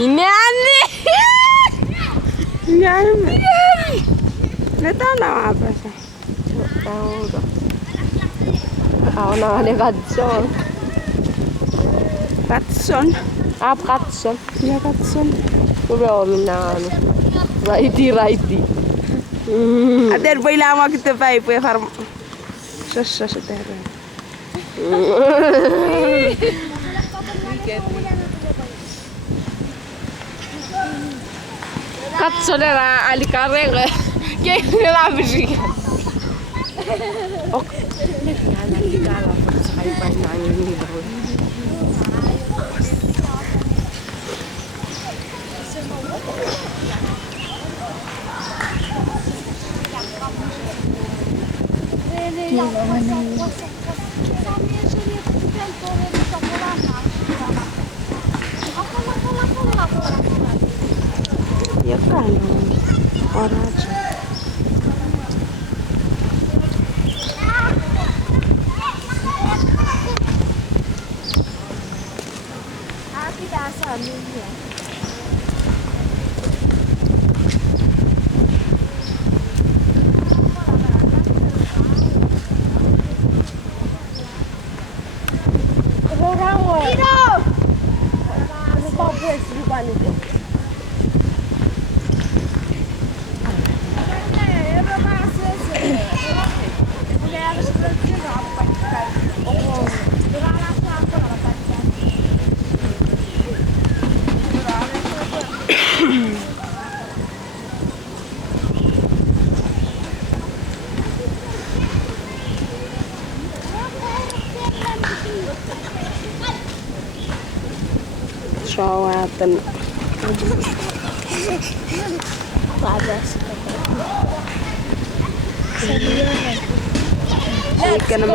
Ini aneh. Ini täällä apa se? Auto. Auto katson. Katson. Katson. Ja katson. Kuule minä anu. Raiti. Atin पहिला म किते पाइ पे फर सस से तेरे. Katso nää ali karenge. Kei lapsi. Ok. Nää digala sai painaa niin paljon. Jokainen on orange. Pitää saada nimiä. Ciao Atin. Eikä nämä